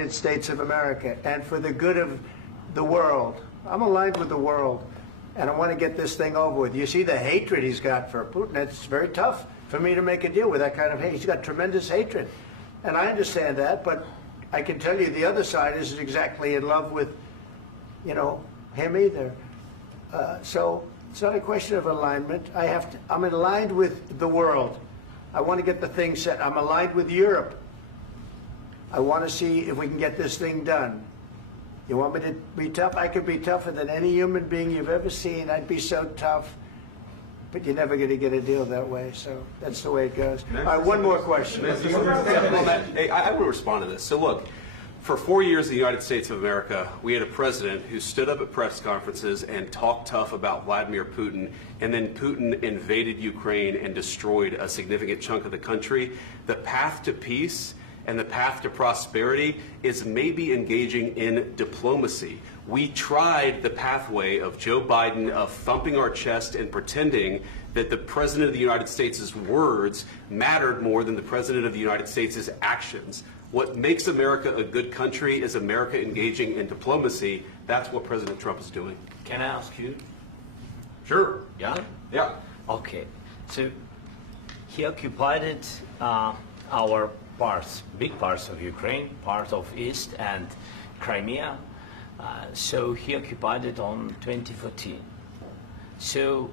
United States of America and for the good of the world. I'm aligned with the world, and I want to get this thing over with. You see the hatred he's got for Putin. It's very tough for me to make a deal with that kind of hate. He's got tremendous hatred, and I understand that, but I can tell you the other side isn't exactly in love with, you know, him either. So it's not a question of alignment. I'm aligned with the world. I want to get the thing set. I'm aligned with Europe. I want to see if we can get this thing done. You want me to be tough? I could be tougher than any human being you've ever seen. I'd be so tough. But you're never going to get a deal that way. So that's the way it goes. All right, one more question. Hey, I want to respond to this. So look, for 4 years in the United States of America, we had a president who stood up at press conferences and talked tough about Vladimir Putin, and then Putin invaded Ukraine and destroyed a significant chunk of the country. The path to peace and the path to prosperity is maybe engaging in diplomacy. We tried the pathway of Joe Biden of thumping our chest and pretending that the President of the United States' words mattered more than the President of the United States' actions. What makes America a good country is America engaging in diplomacy. That's what President Trump is doing. Can I ask you? Sure. Yeah? Yeah. Okay. So he occupied our parts, big parts of Ukraine, part of East and Crimea. So he occupied it on 2014. So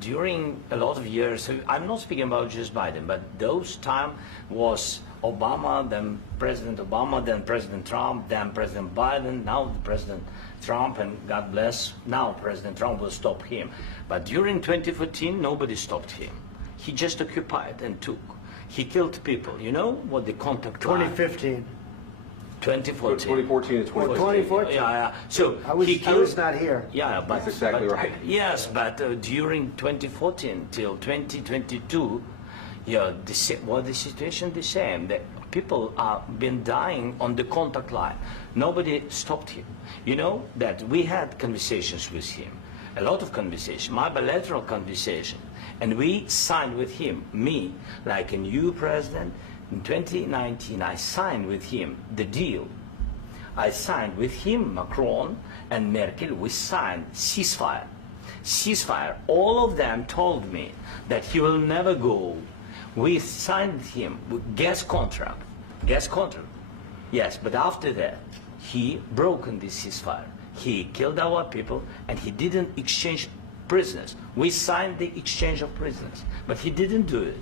during a lot of years, so I'm not speaking about just Biden, but those time was Obama, then President Obama, then President Trump, then President Biden, now President Trump, and God bless, now President Trump will stop him. But during 2014, nobody stopped him. He just occupied and took. He killed people. You know what the contact 2015. 2014. 2014 and 2014. 2014. Yeah. So I was not here. Yeah, but that's exactly right. Yes, but during 2014 till 2022, yeah, the situation the same. The people are been dying on the contact line. Nobody stopped him. You know that we had conversations with him, a lot of conversation, my bilateral conversation, and we signed with him. Me, like a new president. In 2019, I signed with him the deal. I signed with him, Macron and Merkel, we signed ceasefire. Ceasefire. All of them told me that he will never go. We signed with him with gas contract. Gas contract. Yes, but after that, he broken this ceasefire. He killed our people and he didn't exchange prisoners. We signed the exchange of prisoners, but he didn't do it.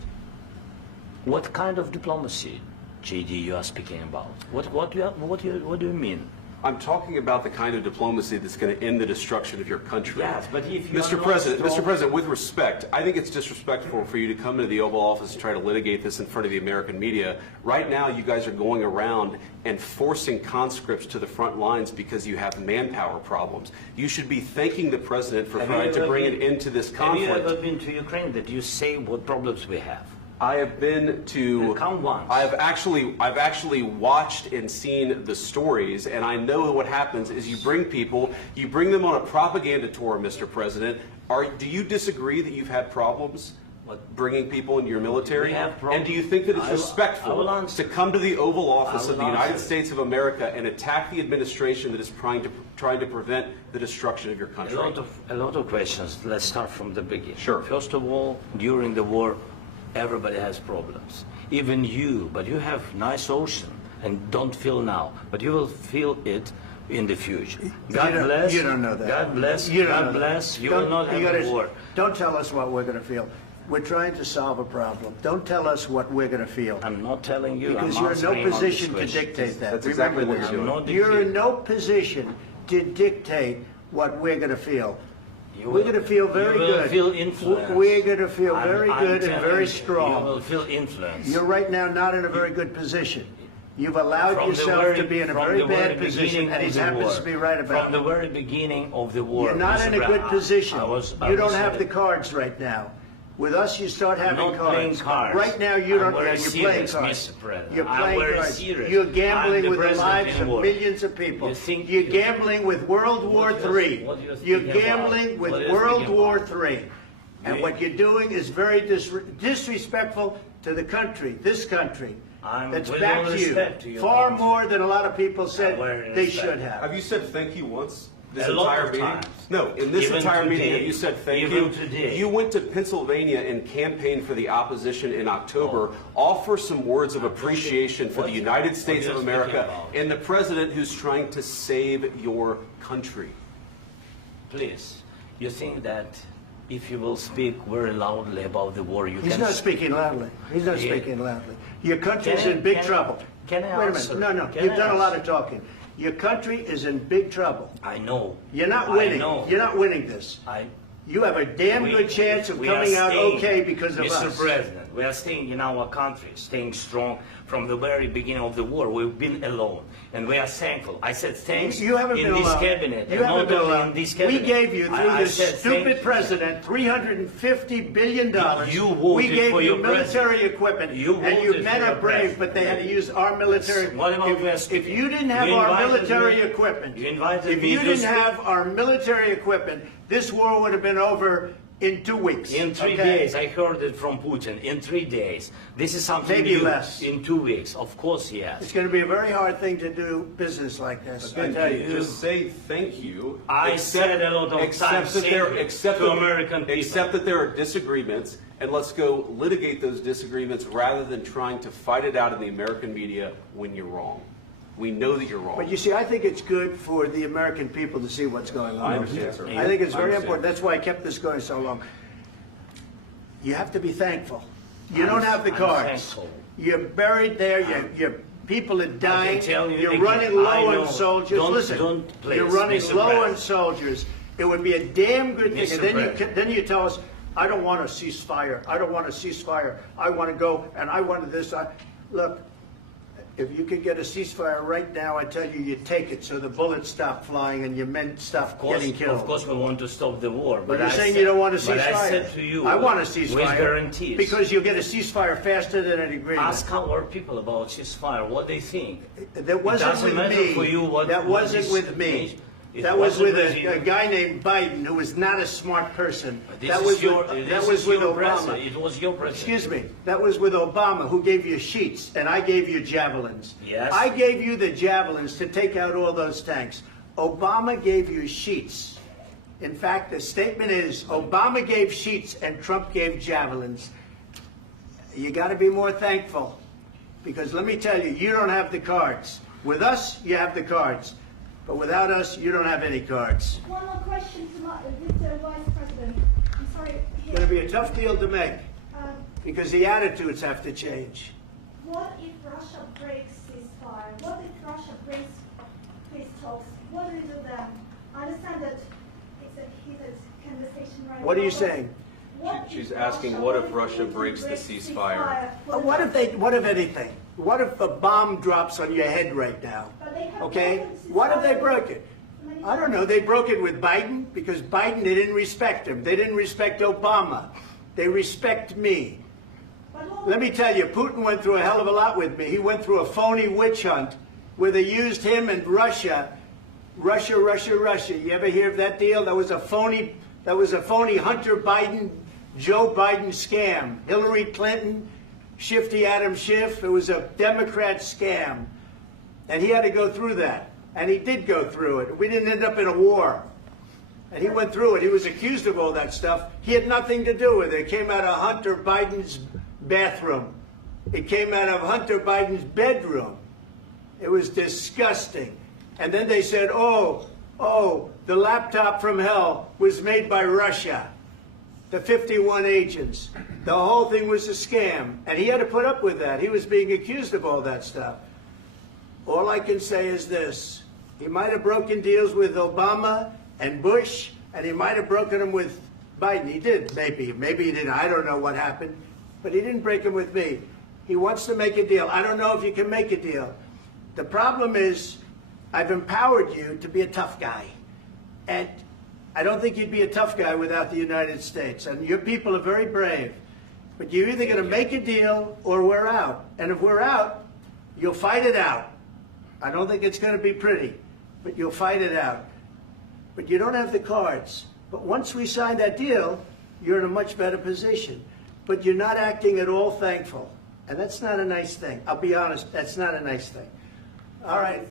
What kind of diplomacy, JD, you are speaking about? What do you mean? I'm talking about the kind of diplomacy that's going to end the destruction of your country. Yes, but if you Mr. President, with respect, I think it's disrespectful for you to come into the Oval Office and try to litigate this in front of the American media. Right now, you guys are going around and forcing conscripts to the front lines because you have manpower problems. You should be thanking the President for trying to bring an end to this conflict. Have you ever been to Ukraine that you say what problems we have? I have been to. Come once. I've actually watched and seen the stories, and I know what happens is you bring people, you bring them on a propaganda tour, Mr. President. Do you disagree that you've had problems bringing people into your military? And do you think that it's respectful to come to the Oval Office of the United States of America and attack the administration that is trying to prevent the destruction of your country? A lot of questions. Let's start from the beginning. Sure. First of all, during the war, everybody has problems, even you, but you have nice ocean and don't feel now, but you will feel it in the future. God bless. You don't know that. God bless. You don't God bless. You will not have a war. Don't tell us what we're going to feel. We're trying to solve a problem. Don't tell us what we're going to feel. I'm not telling you. Because you're in no position to dictate that. That's exactly what you're doing. You're in no position to dictate what we're going to feel. We're going to feel very good. Feel influence. We're going to feel very good and very strong. You will feel influence. You're right now not in a very good position. You've allowed yourself to be in a very bad position, and he happens to be right about it. From the very beginning of the war. You're not in a good position. You don't have the cards right now. With us, you start having cards. Right now, you don't. You're playing cards. You're playing cards. You're gambling with the lives of millions of people. You're gambling with World War III. You're gambling with World War III. And what you're doing is very disrespectful to the country, this country, I'm that's with backed all you respect to your far country. more than a lot of people said Very they respect. should have. Have you said thank you once? This A lot entire of meeting? times. No, in this Even entire meeting, today. have you said thank Even you? today. You went to Pennsylvania and campaigned for the opposition in October. Offer some words of appreciation for the United States what of you're speaking America about? and the president who's trying to save your country. Please, you think that if you will speak very loudly about the war, you He's can... not speaking loudly. He's not Yeah. speaking loudly. Your country's Can I- in big can I- trouble. can I Wait a answer? minute. No, Can you've I done a lot answer? of talking. Your country is in big trouble. I know. You're not I winning. know. You're not winning this. You have a damn good chance of we are coming out staying, okay because of Mr. us. President, we are staying in our country, staying strong from the very beginning of the war. We've been alone, and we are thankful. I said thanks You haven't in been this alone. cabinet, You and haven't not been only alone. in this We cabinet. gave you, through I this said stupid thank you. president, $350 billion. You voted We gave for you your military president. equipment, You and you voted men for are your brave, president. but they had to use our military. What about West? If you didn't have You our invited military me- equipment, you invited if me you to didn't speak. have our military equipment, this war would have been over in 2 weeks. In 3 okay? days, I heard it from Putin. In 3 days, this is something Maybe new. less. In 2 weeks, of course, yes. It's going to be a very hard thing to do business like this. I Then tell you. just say thank you. I said a lot of times thank you to American people. Accept that there are disagreements, and let's go litigate those disagreements rather than trying to fight it out in the American media when you're wrong. We know that you're wrong. But you see, I think it's good for the American people to see what's going on. I understand, sir. I think it's I very understand. important. That's why I kept this going so long. You have to be thankful. You don't have the I'm cards. thankful. You're buried there. Your people are dying. tell you You're again, running I low know. on soldiers. Don't- Listen, don't, please, you're running Mr. low on President. soldiers. It would be a damn good thing. Mr. And then President. then you tell us, I don't want a ceasefire. I don't want a ceasefire. I want to go and I want this. Look, if you could get a ceasefire right now, I tell you, you take it so the bullets stop flying and your men stop getting killed. Of course, we want to stop the war. But you're I saying said- you don't want a ceasefire. But I said to you, I want a ceasefire. with guarantees. Because you'll get a ceasefire faster than an agreement. Ask our people about ceasefire, what they think. That wasn't doesn't with matter me. for you what- That what wasn't this with me. means. It That was wasn't with with you. a guy named Biden who was not a smart person. This That is was your, with, this that was is with your Obama. president. It was your president. Excuse me. That was with Obama, who gave you sheets, and I gave you javelins. Yes. I gave you the javelins to take out all those tanks. Obama gave you sheets. In fact, the statement is Obama gave sheets and Trump gave javelins. You got to be more thankful, because let me tell you, you don't have the cards. With us, you have the cards. But without us, you don't have any cards. One more question to Mr. Vice President. I'm sorry. It's going to be a tough deal to make, Um, because the attitudes have to change. what if Russia breaks ceasefire? What if Russia breaks peace talks? What do we do then? I understand that it's a heated conversation right now. What are you but saying? what if She's asking, what if Russia Putin breaks the ceasefire? What if anything? What if a bomb drops on your head right now? But they have Okay? broken ceasefire What if they broke it? many I don't know. They broke it with Biden because Biden, they didn't respect him. They didn't respect Obama. They respect me. But what- Let me tell you, Putin went through a hell of a lot with me. He went through a phony witch hunt where they used him and Russia. Russia. You ever hear of that deal? That was a phony Hunter Biden, Joe Biden scam. Hillary Clinton, Shifty Adam Schiff. It was a Democrat scam. And he had to go through that. And he did go through it. We didn't end up in a war. And he went through it. He was accused of all that stuff. He had nothing to do with it. It came out of Hunter Biden's bathroom. It came out of Hunter Biden's bedroom. It was disgusting. And then they said, oh, the laptop from hell was made by Russia. The 51 agents. The whole thing was a scam. And he had to put up with that. He was being accused of all that stuff. All I can say is this. He might have broken deals with Obama and Bush, and he might have broken them with Biden. He did, maybe. Maybe he didn't. I don't know what happened. But he didn't break them with me. He wants to make a deal. I don't know if you can make a deal. The problem is, I've empowered you to be a tough guy. And I don't think you'd be a tough guy without the United States. And your people are very brave. But you're either going to make a deal or we're out. And if we're out, you'll fight it out. I don't think it's going to be pretty, but you'll fight it out. But you don't have the cards. But once we sign that deal, you're in a much better position. but you're not acting at all thankful. And that's not a nice thing. I'll be honest, that's not a nice thing. All right.